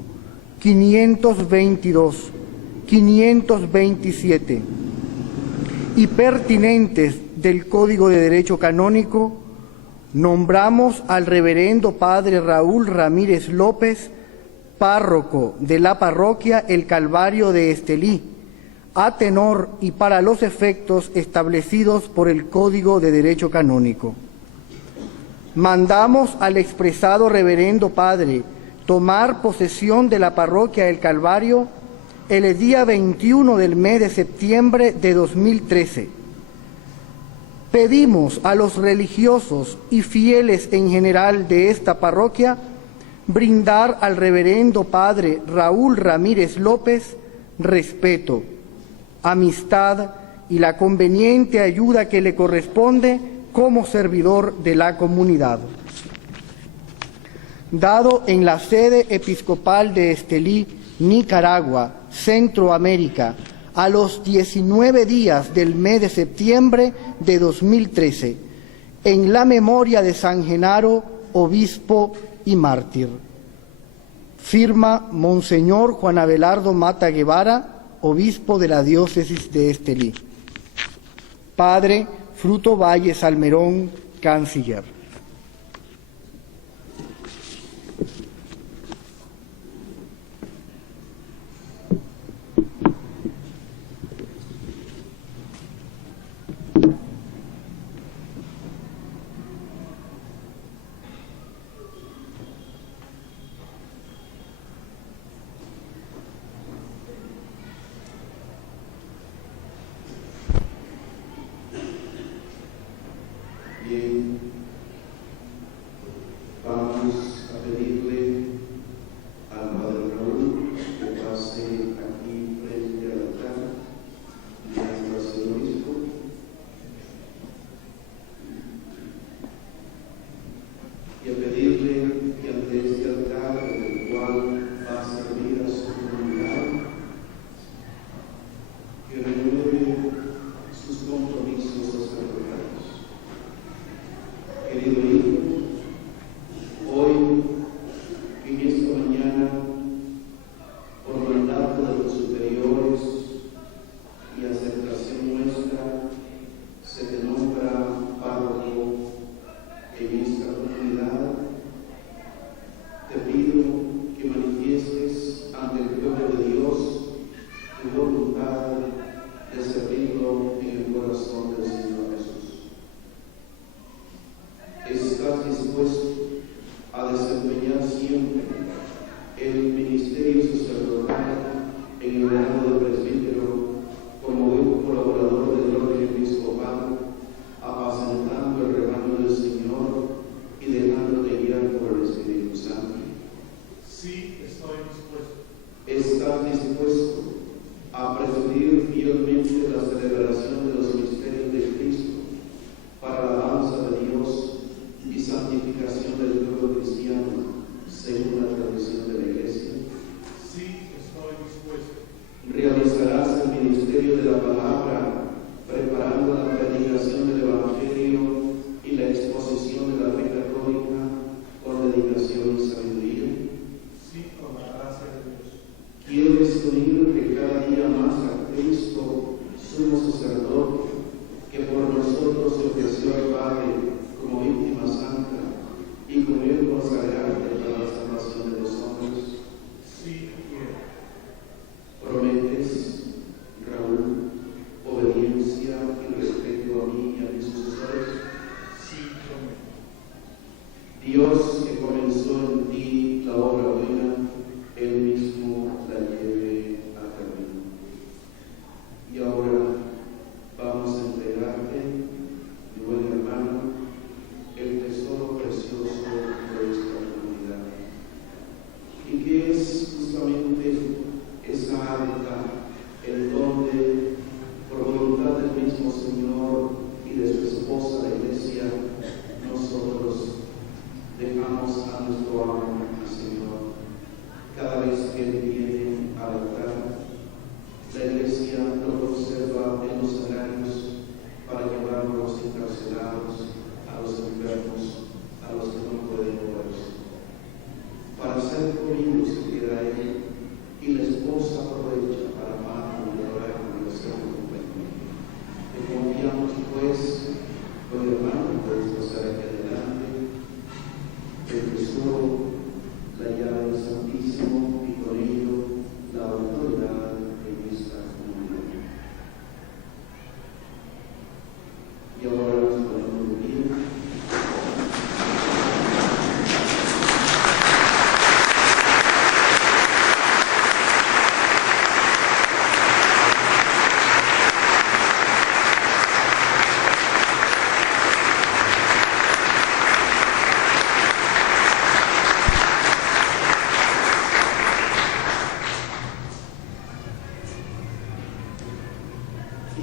522, 527 y pertinentes del Código de Derecho Canónico, nombramos al reverendo padre Raúl Ramírez López, párroco de la parroquia El Calvario de Estelí, a tenor y para los efectos establecidos por el Código de Derecho Canónico. Mandamos al expresado reverendo padre tomar posesión de la parroquia El Calvario el día 21 del mes de septiembre de 2013. Pedimos a los religiosos y fieles en general de esta parroquia brindar al reverendo padre Raúl Ramírez López respeto, amistad y la conveniente ayuda que le corresponde como servidor de la comunidad. Dado en la sede episcopal de Estelí, Nicaragua, Centroamérica, a los 19 días del mes de septiembre de 2013, en la memoria de San Genaro, obispo y mártir. Firma Monseñor Juan Abelardo Mata Guevara, obispo de la diócesis de Estelí. Padre Fruto Valle Salmerón, canciller. Bien, vamos a pedirle al Padre Raúl que pase aquí frente al altar de nuestro señor obispo. Y a pedirle que ante este altar en el cual va a servir a su comunidad, que renueve sus compromisos sacerdotales. Querido hijo, hoy, en esta mañana, por mandato de los superiores y aceptación nuestra, se te nombra párroco en esta comunidad. Te pido que manifiestes ante el pueblo de Dios tu voluntad de servirlo en el corazón del Señor Jesús. ¿Estás dispuesto a desempeñar siempre el ministerio sacerdotal en el grado de presbítero como un colaborador del orden episcopal, apacentando el rebaño del Señor y dejándote guiar por el Espíritu Santo? Sí, estoy dispuesto. ¿Estás dispuesto a presidir fielmente la celebración de los misterios de Cristo para la alabanza de Dios y santificación del pueblo cristiano según la tradición de la Iglesia? Sí, estoy dispuesto. Realizarás el ministerio de la palabra, preparando la predicación del Evangelio y la exposición de la fe católica con dedicación y sabiduría. Sí, con la gracia de Dios. ¿Quieres unirte cada día más a Cristo, sumo sacerdote, que por nosotros se ofreció al Padre como víctima santa, y con él consagrarte para la salvación de los hombres? Sí, quiero. ¿Prometes, Raúl, obediencia y respeto a mí y a mis sucesores? Sí, prometo. Dios, que comenzó en ti la obra buena, él mismo la lleve a término. Y ahora vamos a entregarte, mi buen hermano, el tesoro precioso de esta comunidad, y que es justamente esa alta en donde, por voluntad del mismo Señor y de su esposa la Iglesia, nosotros dejamos a nuestro amo y Señor. Cada vez que Él viene al altar, la Iglesia lo conserva en los sagrarios para llevar a los encarcelados, a los enfermos, a los que no pueden moverse. Para ser comido se queda Él, y la esposa aprovecha para amar y adorar y hacer compañía. Te confiamos, pues, buen hermano, puedes pasar aquí adelante, el tesoro, la llave del Santísimo, y con ello la autoridad en esta comunidad. Y ahora nos ponemos de pie.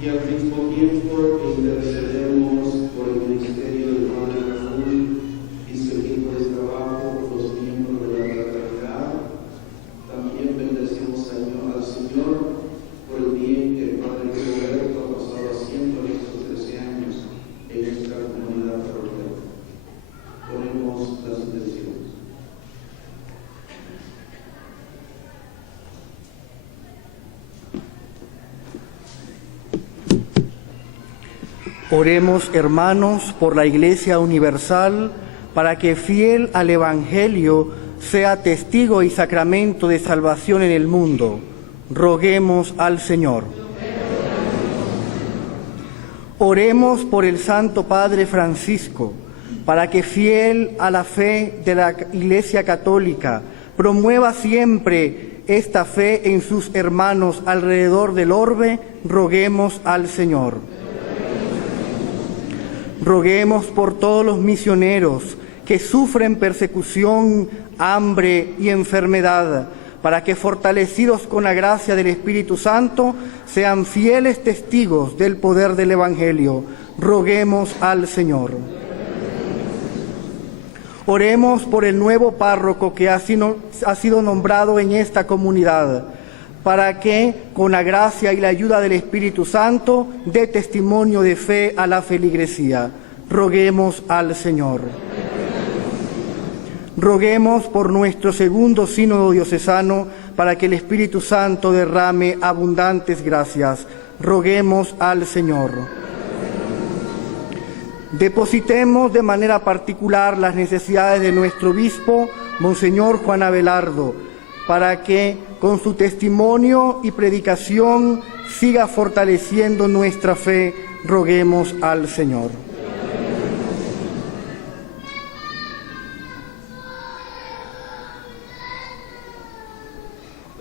Y al mismo tiempo intercedemos por el ministerio del Padre Raúl y su equipo de trabajo, por los miembros de la fraternidad. También bendecimos al Señor por el bien que el Padre Roberto ha pasado haciendo en estos 13 años en esta comunidad parroquial. Ponemos las intenciones. Oremos, hermanos, por la Iglesia Universal, para que, fiel al Evangelio, sea testigo y sacramento de salvación en el mundo. Roguemos al Señor. Oremos por el Santo Padre Francisco, para que, fiel a la fe de la Iglesia Católica, promueva siempre esta fe en sus hermanos alrededor del orbe. Roguemos al Señor. Roguemos por todos los misioneros que sufren persecución, hambre y enfermedad, para que, fortalecidos con la gracia del Espíritu Santo, sean fieles testigos del poder del Evangelio. Roguemos al Señor. Oremos por el nuevo párroco que ha sido nombrado en esta comunidad, para que, con la gracia y la ayuda del Espíritu Santo, dé testimonio de fe a la feligresía. Roguemos al Señor. Roguemos por nuestro segundo sínodo diocesano, para que el Espíritu Santo derrame abundantes gracias. Roguemos al Señor. Depositemos de manera particular las necesidades de nuestro obispo, Monseñor Juan Abelardo, para que con su testimonio y predicación siga fortaleciendo nuestra fe. Roguemos al Señor.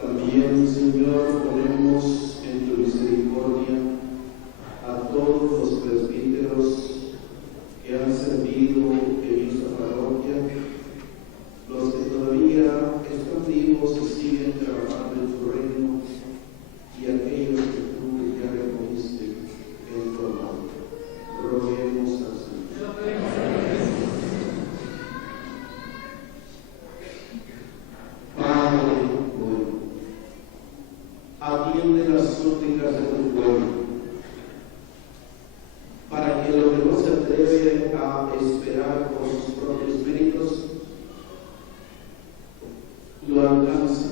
También, Señor, ponemos en tu misericordia a todos los presbíteros que han servido en esta parroquia, los que todavía están vivos y siguen trabajando en tu reino, y aquellos que tú ya recogiste en tu amor. Roguemos al Señor. Padre bueno, atiende las súplicas de tu pueblo, para que lo que no se atreve a esperar por sus propios méritos, lo alcance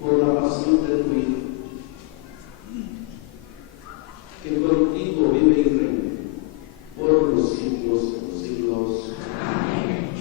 por la pasión de tu Hijo, que contigo vive y reina por los siglos de los siglos. Amén.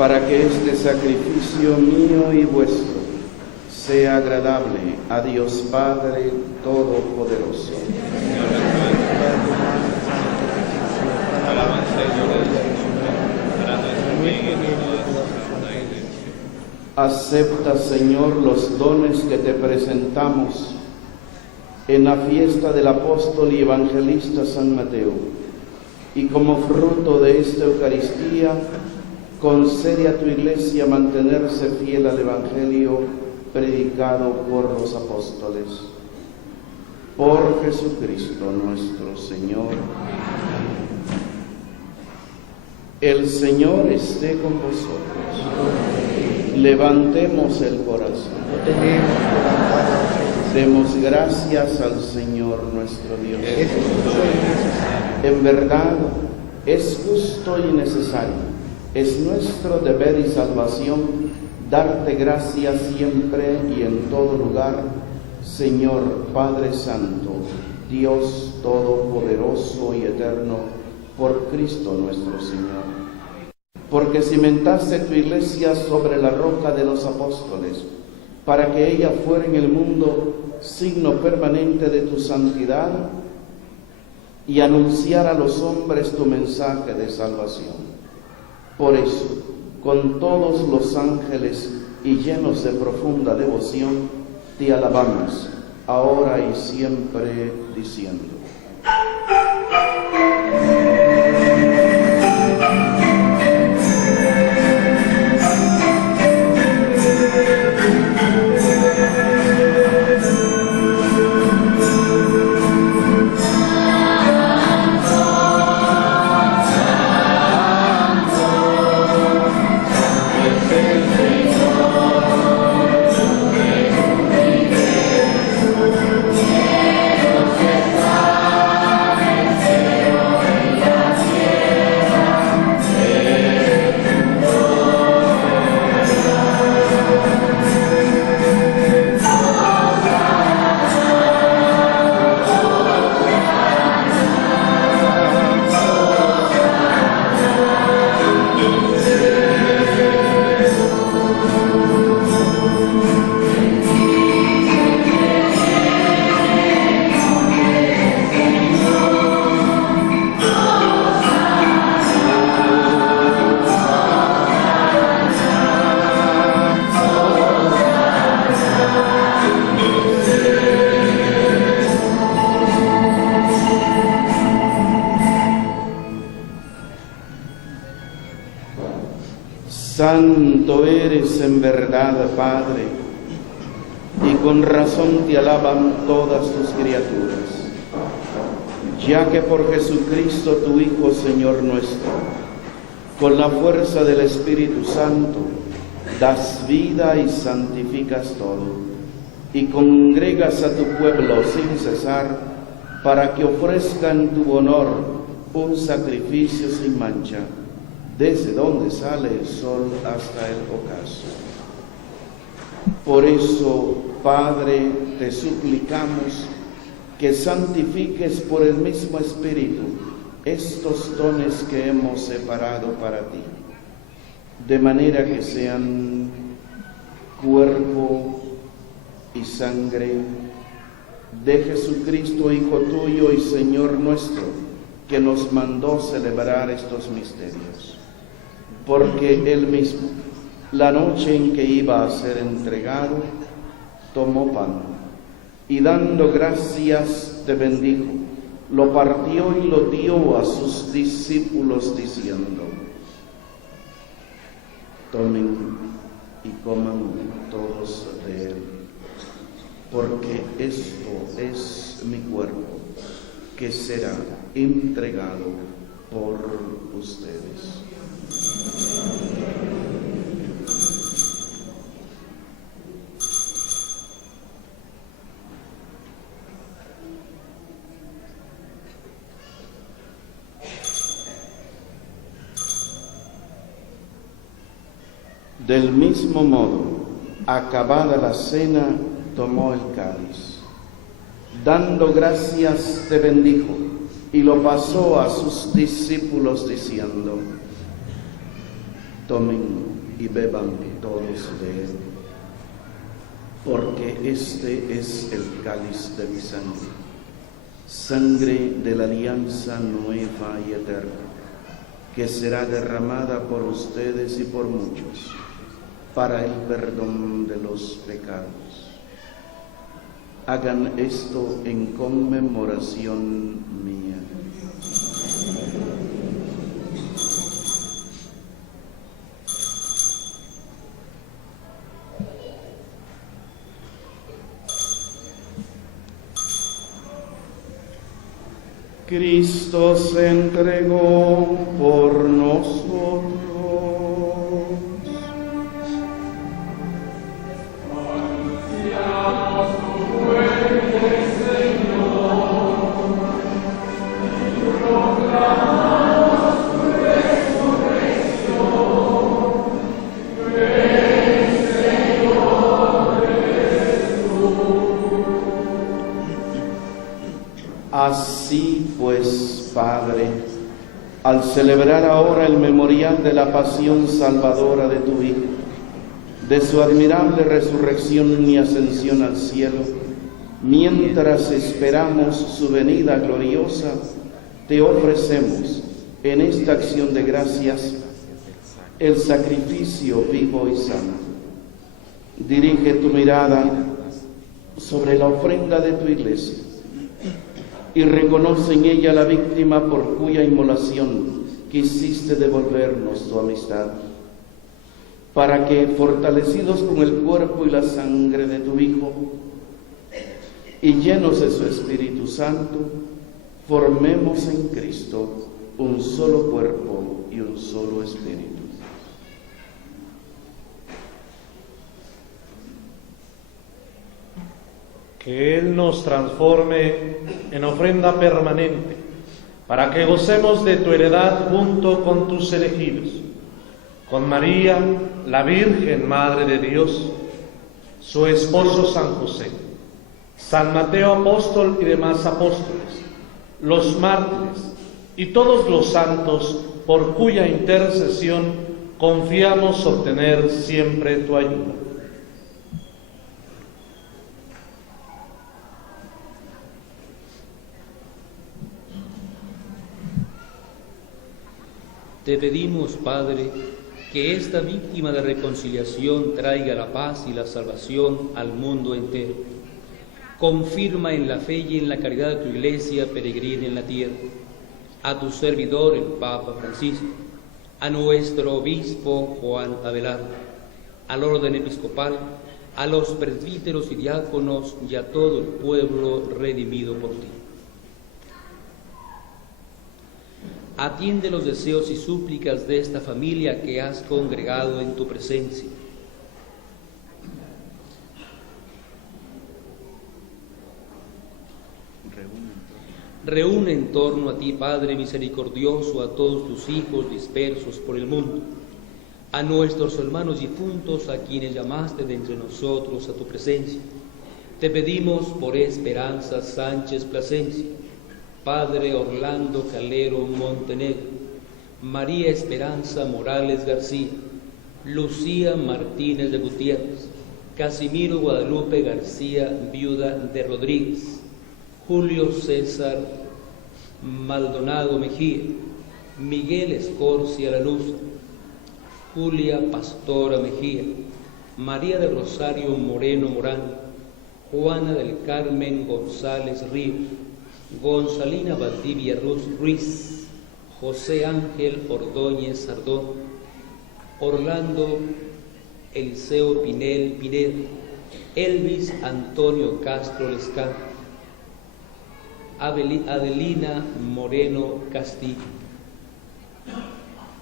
para que este sacrificio mío y vuestro sea agradable a Dios Padre Todopoderoso. Acepta, Señor, los dones que te presentamos en la fiesta del apóstol y evangelista San Mateo, y como fruto de esta Eucaristía, concede a tu Iglesia mantenerse fiel al Evangelio predicado por los apóstoles. Por Jesucristo nuestro Señor. El Señor esté con vosotros. Levantemos el corazón. Demos gracias al Señor nuestro Dios. En verdad, es justo y necesario, es nuestro deber y salvación darte gracias siempre y en todo lugar, Señor Padre Santo, Dios Todopoderoso y Eterno, por Cristo nuestro Señor. Porque cimentaste tu Iglesia sobre la roca de los apóstoles, para que ella fuera en el mundo signo permanente de tu santidad y anunciara a los hombres tu mensaje de salvación. Por eso, con todos los ángeles y llenos de profunda devoción, te alabamos, ahora y siempre, diciendo: Santo eres en verdad, Padre, y con razón te alaban todas tus criaturas, ya que por Jesucristo tu Hijo, Señor nuestro, con la fuerza del Espíritu Santo, das vida y santificas todo, y congregas a tu pueblo sin cesar, para que ofrezca en tu honor un sacrificio sin mancha, desde donde sale el sol hasta el ocaso. Por eso, Padre, te suplicamos que santifiques por el mismo Espíritu estos dones que hemos separado para ti, de manera que sean cuerpo y sangre de Jesucristo, Hijo tuyo y Señor nuestro, que nos mandó celebrar estos misterios. Porque él mismo, la noche en que iba a ser entregado, tomó pan y dando gracias te bendijo, lo partió y lo dio a sus discípulos diciendo: tomen y coman todos de él, porque esto es mi cuerpo, que será entregado por ustedes. Del mismo modo, acabada la cena, tomó el cáliz. Dando gracias, te bendijo y lo pasó a sus discípulos diciendo: tomen y beban todos de él, porque este es el cáliz de mi sangre, sangre de la alianza nueva y eterna, que será derramada por ustedes y por muchos para el perdón de los pecados. Hagan esto en conmemoración mía. Cristo se entregó por nosotros. Así pues, Padre, al celebrar ahora el memorial de la pasión salvadora de tu Hijo, de su admirable resurrección y ascensión al cielo, mientras esperamos su venida gloriosa, te ofrecemos en esta acción de gracias el sacrificio vivo y santo. Dirige tu mirada sobre la ofrenda de tu iglesia y reconoce en ella la víctima por cuya inmolación quisiste devolvernos tu amistad, para que, fortalecidos con el cuerpo y la sangre de tu Hijo, y llenos de su Espíritu Santo, formemos en Cristo un solo cuerpo y un solo espíritu. Que Él nos transforme en ofrenda permanente, para que gocemos de tu heredad junto con tus elegidos, con María, la Virgen Madre de Dios, su esposo San José, San Mateo Apóstol y demás apóstoles, los mártires y todos los santos por cuya intercesión confiamos obtener siempre tu ayuda. Te pedimos, Padre, que esta víctima de reconciliación traiga la paz y la salvación al mundo entero. Confirma en la fe y en la caridad de tu Iglesia peregrina en la tierra, a tu servidor el Papa Francisco, a nuestro obispo Juan Abelardo, al orden episcopal, a los presbíteros y diáconos y a todo el pueblo redimido por ti. Atiende los deseos y súplicas de esta familia que has congregado en tu presencia. Reúne en torno a ti, Padre misericordioso, a todos tus hijos dispersos por el mundo, a nuestros hermanos difuntos, a quienes llamaste de entre nosotros a tu presencia. Te pedimos por Esperanza Sánchez Plasencia, Padre Orlando Calero Montenegro, María Esperanza Morales García, Lucía Martínez de Gutiérrez, Casimiro Guadalupe García, viuda de Rodríguez, Julio César Maldonado Mejía, Miguel Escorcia La Luz, Julia Pastora Mejía, María de Rosario Moreno Morán, Juana del Carmen González Ríos, Gonzalina Valdivia Ruiz, José Ángel Ordóñez Sardón, Orlando Eliseo Pinel Pineda, Elvis Antonio Castro Lescano, Adelina Moreno Castillo.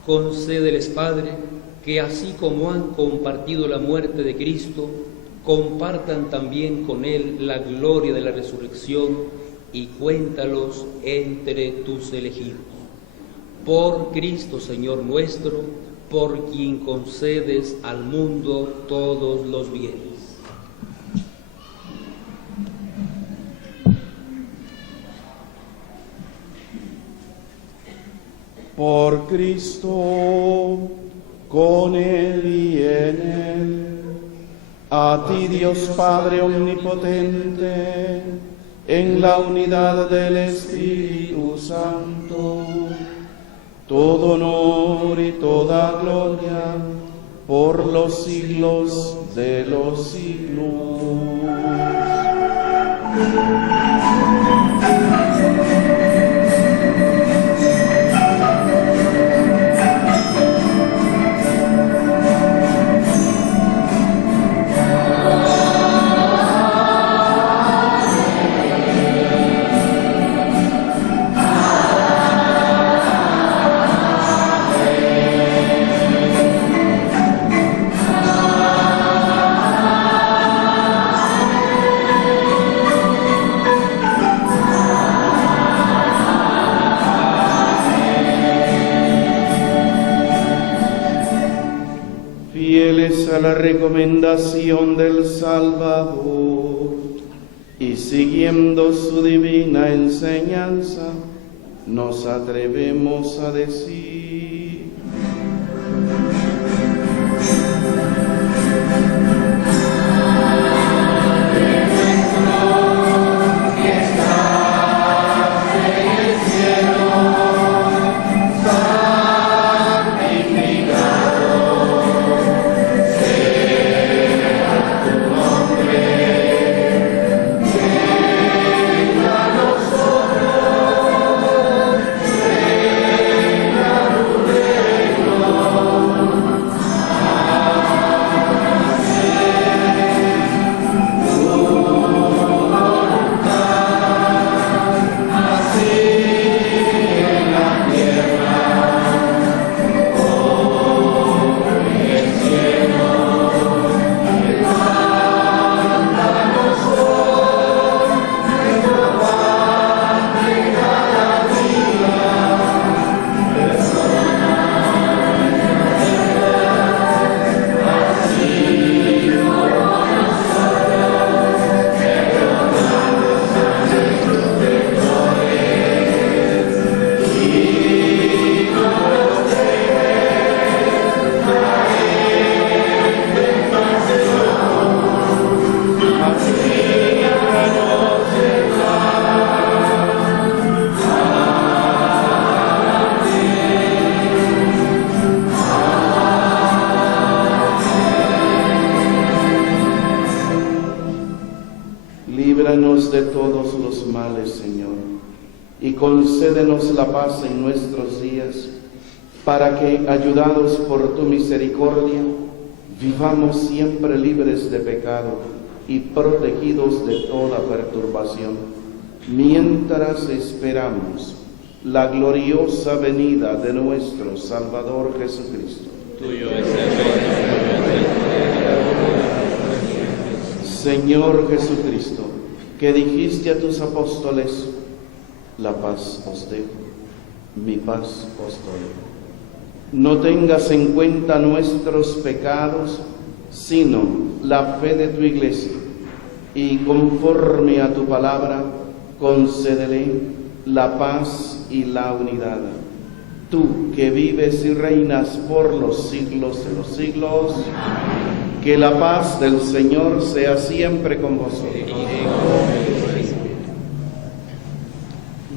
Concédeles, Padre, que así como han compartido la muerte de Cristo, compartan también con Él la gloria de la resurrección, y cuéntalos entre tus elegidos. Por Cristo Señor nuestro, por quien concedes al mundo todos los bienes. Por Cristo, con Él y en Él. A ti, Dios Padre omnipotente, en la unidad del Espíritu Santo, todo honor y toda gloria por los siglos de los siglos. A la recomendación del Salvador y siguiendo su divina enseñanza, nos atrevemos a decir: líbranos de todos los males, Señor, y concédenos la paz en nuestros días, para que, ayudados por tu misericordia, vivamos siempre libres de pecado y protegidos de toda perturbación, mientras esperamos la gloriosa venida de nuestro Salvador Jesucristo. Tuyo es el reino. Señor Jesucristo, que dijiste a tus apóstoles: la paz os dejo, mi paz os doy. No tengas en cuenta nuestros pecados, sino la fe de tu Iglesia, y conforme a tu palabra, concédele la paz y la unidad. Tú que vives y reinas por los siglos de los siglos, que la paz del Señor sea siempre con vosotros.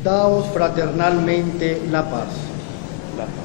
Daos fraternalmente la paz. La paz.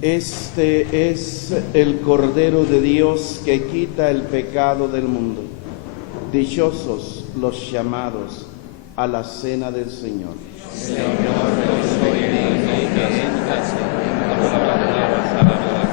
Este es el Cordero de Dios que quita el pecado del mundo. Dichosos los llamados a la cena del Señor. Señor, yo soy digno que entras en la palabra para la paz.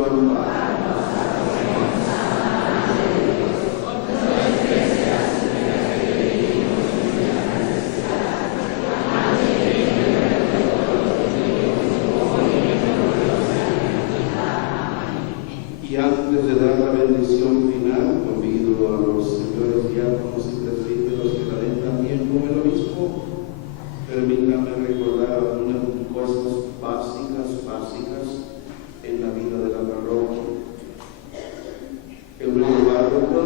tu amparo. Y antes de dar la bendición final, convido a los señores diáconos y presbíteros que la den también con el obispo. Permítanme recordar algunas cosas básicas en la vida de la parroquia. El nuevo párroco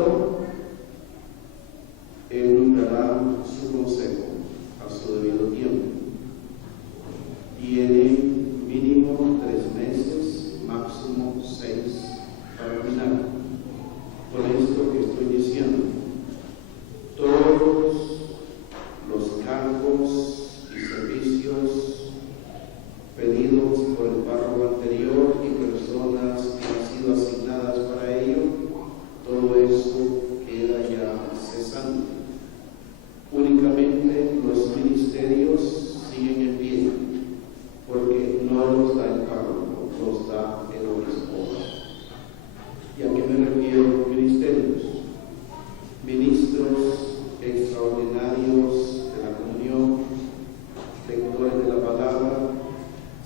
dará su consejo a su debido tiempo. Tiene mínimo 3 meses, máximo 6 para terminar. Con esto que estoy diciendo, todos los cargos y servicios pedidos por el párroco anterior y personas que han sido asignadas para ello, todo eso queda ya cesante. Únicamente los ministerios siguen en pie, porque no los da el párroco, los da el obispo. ¿Y a qué me refiero ministerios? Ministros extraordinarios de la comunión, lectores de la palabra,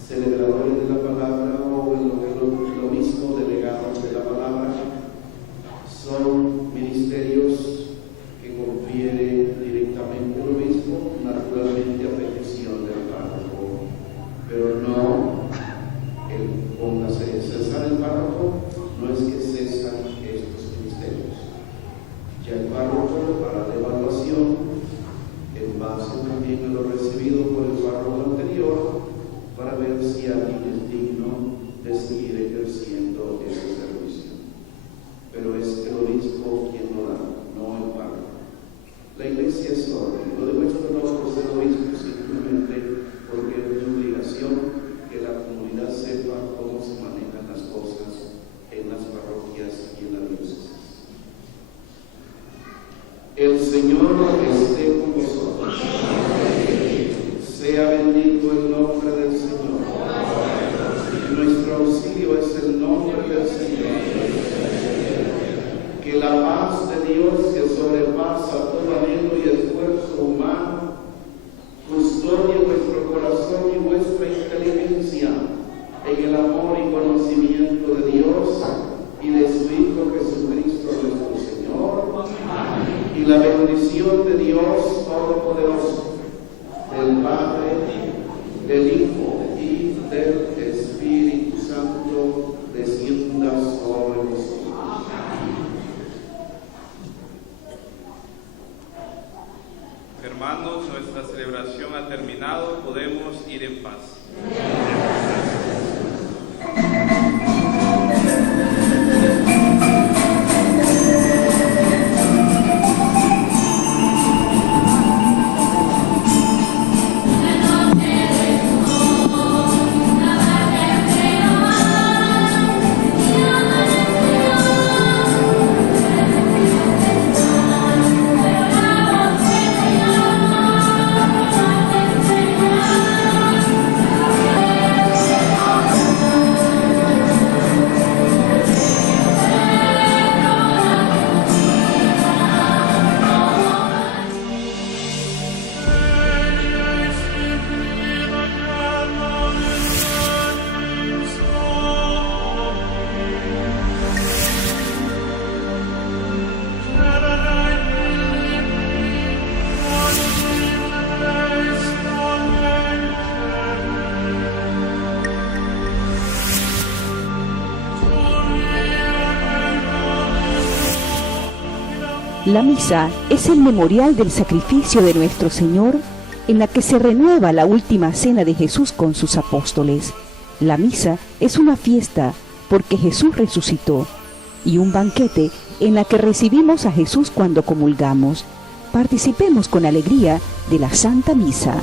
celebradores de la palabra o lo mismo delegados de la palabra, son ministerios que confiere directamente el obispo, naturalmente a petición del párroco, pero no póngase cesar el párroco, no es que cesan estos ministerios. Ya el párroco hará la evaluación en base también a lo recibido por el párroco anterior para ver si alguien es digno de seguir ejerciendo ese servicio. Pero es el obispo quien lo da, no el párroco. La iglesia es orden. Lo demuestro no por ser obispo, simplemente porque es mi obligación que la comunidad sepa cómo se manejan las cosas en las parroquias y en la diócesis. El Señor esté con vosotros. Sea bendito el nombre del Señor. Nuestro auxilio es el nombre del Señor. Que la paz de Dios, que sobrepasa todo anhelo y esfuerzo humano, custodie vuestro corazón y vuestra inteligencia en el amor y conocimiento de Dios y de su Hijo Jesucristo nuestro Señor. Y la bendición de Dios Todopoderoso, del Padre, del Hijo y del Espíritu Santo, descienda sobre nosotros. Hermanos, nuestra celebración ha terminado, podemos ir en paz. La misa es el memorial del sacrificio de nuestro Señor, en la que se renueva la última cena de Jesús con sus apóstoles. La misa es una fiesta porque Jesús resucitó, y un banquete en la que recibimos a Jesús cuando comulgamos. Participemos con alegría de la Santa Misa.